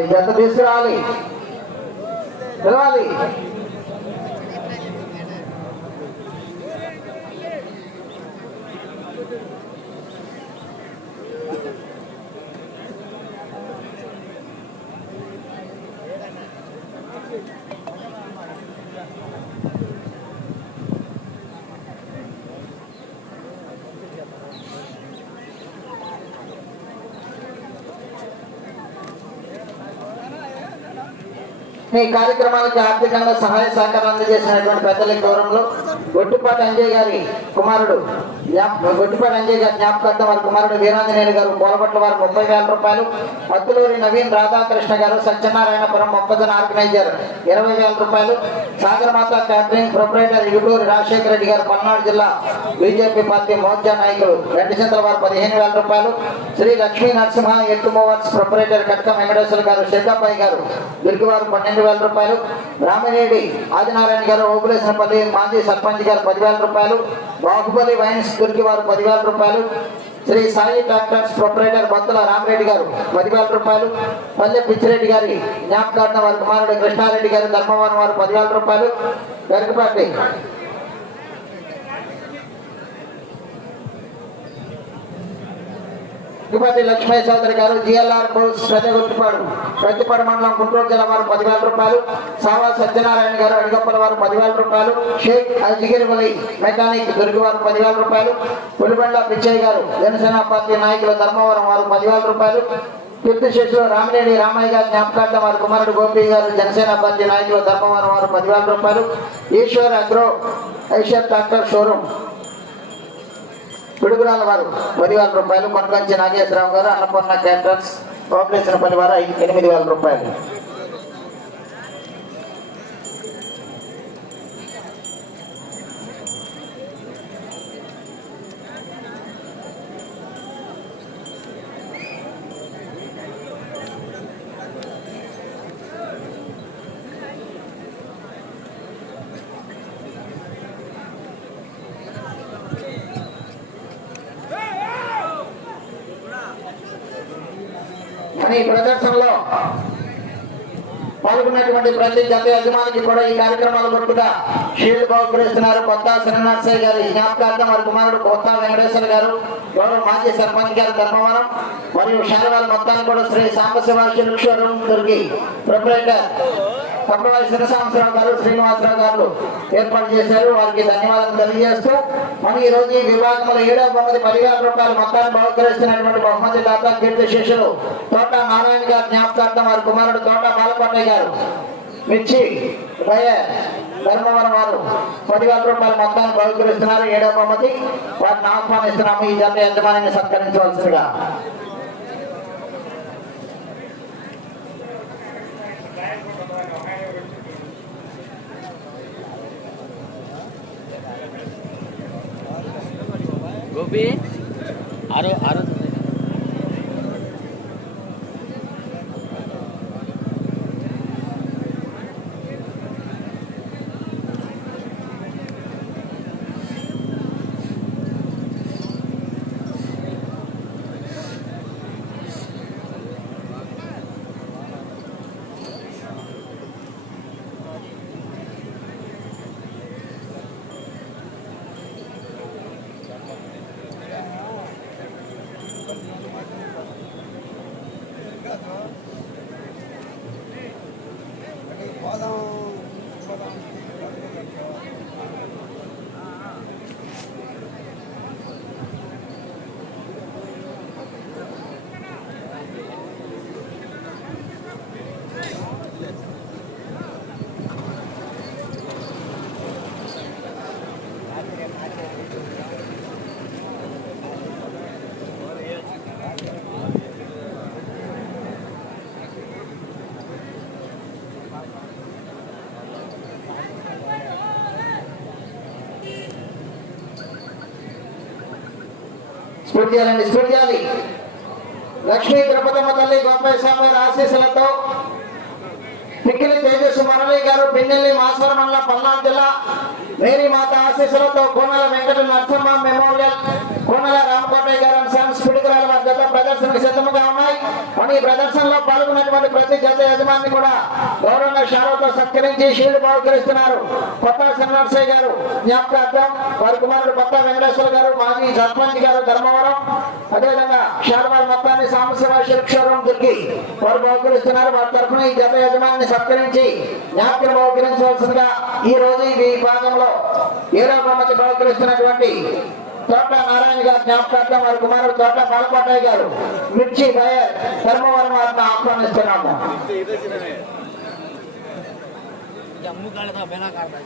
పిలవాలి జత తీసుకురావాలి. పిలవాలి ఈ కార్యక్రమానికి ఆర్థికంగా సహాయ సహకారం అందజేసినటువంటి పెద్దల గౌరవంలో గొట్టిపాటి అంజయ్ గారి కుమారుడు జ్ఞాప- గొట్టిపాటి అంజయ్ గారి జ్ఞాపకార్థం వారి కుమారుడు వీరాంజనేయులు గారు పోలపట్ల వారు ముప్పై వేల రూపాయలు అత్తులూరి నవీన్ రాధాకృష్ణ గారు సత్యనారాయణపురం మొక్కజన ఆర్గనైజర్ ఇరవై వేల రూపాయలు సాగరమాత క్యాటరింగ్ ప్రొపరేటర్ యుటూరి రాజశేఖర రెడ్డి గారు పల్నాడు జిల్లా బీజేపీ పార్టీ మోర్చా నాయకులు రెండు వారు పదిహేను వేల రూపాయలు శ్రీ లక్ష్మీ నరసింహ ఎత్తు మూవర్స్ ప్రొపరేటర్ కట్క వెంకటేశ్వర గారు సిద్ధప్పయ్య గారు దుర్గివారు పన్నెండు వేల రూపాయలు రామిరెడ్డి ఆదినారాయణ గారు ఓబులేసినపల్లి మాజీ సర్పంచ్ గారు పదివేల రూపాయలు బాహుబలి వైన్స్ దుర్గివారు పదివేల రూపాయలు శ్రీ సాయి ట్రాక్టర్స్ ప్రొపరేటర్ బంతుల రామరెడ్డి గారు పదివేల రూపాయలు పల్లె పిచ్చిరెడ్డి గారి జ్ఞాపకార్థం వారి కుమారుడు కృష్ణారెడ్డి గారు ధర్మవరం వారు పదివేల రూపాయలు వెనుకపాటి తిరుపతి లక్ష్మీ చౌదరి గారు జిఎల్ఆర్ బోస్ పెద్దగుట్టిపాడు పెద్దపాడు మండలం గుంటూరు జిల్లా వారు పదివేల రూపాయలు సావా సత్యనారాయణ గారు అడిగప్పల వారు పదివేల రూపాయలు షేక్ అజిగిరి వలి మెకానిక్ దుర్గి వారు పదివేల రూపాయలు పులిబండ పిచ్చయ్య గారు జనసేన పార్టీ నాయకులు ధర్మవరం వారు పదివేల రూపాయలు కీర్తిశేషులు శిష్యులు రామిరెడ్డి రామయ్య గారి జ్ఞాపకార్థం వారి కుమారుడు గోపి గారు జనసేన పార్టీ నాయకులు ధర్మవరం వారు పదివేల రూపాయలు Eshwar agro Aishwar tractor showroom Piduguralla వారు పదివేల రూపాయలు. కొనకంచి నాగేశ్వరరావు గారు అన్నపూర్ణ క్యాటర్స్ కోఆపరేషన్ పని వారు ఐదు ఎనిమిది వేల రూపాయలు. కానీ ఈ ప్రదర్శనలో పాల్గొన్నటువంటి ప్రతి జత యజమానికి కూడా ఈ కార్యక్రమాలు కొట్టుగా షీల్డ్ బహుకరిస్తున్నారు. కొత్త శ్రీనివాసయ్య గారి జ్ఞాపకార్థం వారి కుమారుడు కొత్త వెంకటేశ్వర గారు గౌరవ మాజీ సర్పంచ్ గారి ధర్మవరం మరియు శాలవాల మొత్తాన్ని కూడా శ్రీ సాంబశివ శిక్షరం దొరికి ప్రొపరేటర్ పట్టవారి శిరసాంశరావు గారు శ్రీనివాసరావు గారు ఏర్పాటు చేశారు. వారికి ధన్యవాదాలు తెలియజేస్తూ మనం ఈ రోజు ఈ విభాగంలో ఏడవ బహుమతి పదివేల రూపాయల మొత్తాన్ని బహుకరిస్తున్నటువంటి బహుమతి దాత కీర్తి శిష్యులు తోట నారాయణ గారి జ్ఞాపకార్థం వారి కుమారుడు తోట బాలకొండయ్య గారు మిర్చి రయర్ ధర్మవరం వారు పదివేల రూపాయల మొత్తాన్ని బహుకరిస్తున్నారు. ఏడవ బహుమతి వారిని ఆహ్వానిస్తున్నాము. ఈ జత యజమానిని సత్కరించవలసిందిగా. রবি আরও আরও స్ఫూర్తి చేయాలండి స్ఫూర్తి చేయాలి. లక్ష్మీ తిరుపతమ్మ తల్లి గోపాయ స్వామి వారి ఆశీస్సులతో పిక్కిలి తేజస్సు మురళి గారు పిన్నెల్లి మాస్వర మండలం పల్నాడు జిల్లా మేరీ మాత ఆశీస్సులతో కోమల వెంకట నరసింహ ప్రదర్శనలో పాల్గొన్నటువంటి ప్రతి జత యజమాని కూడా గౌరవ శాలతో సత్కరించి శివుడు బహుకరిస్తున్నారు. కొత్త శ్రీనివాసయ్య గారు జ్ఞాపకార్థం వారి కుమారుడు కొత్త వెంకటేశ్వర గారు మాజీ సర్పంచ్ గారు ధర్మవరం. అదేవిధంగా శాలవారి మొత్తాన్ని సాంబశివ శిక్షరం దుర్గి వారు బహుకరిస్తున్నారు. వారి తరఫున ఈ జత యజమాని సత్కరించి జ్ఞాపకం బహుకరించవలసిందిగా ఈ రోజు ఈ భాగంలో ఏడవ బొమ్మకి బహుకరిస్తున్నటువంటి తోట నారాయణ గారు జ్ఞాపకార్థం వారి కుమారుడు తోట బాలకోటయ్య గారు మిర్చి బయర్ ధర్మవరం తర్వాత ఆహ్వానిస్తున్నాము జమ్ము కాడదా బెలా కాడదా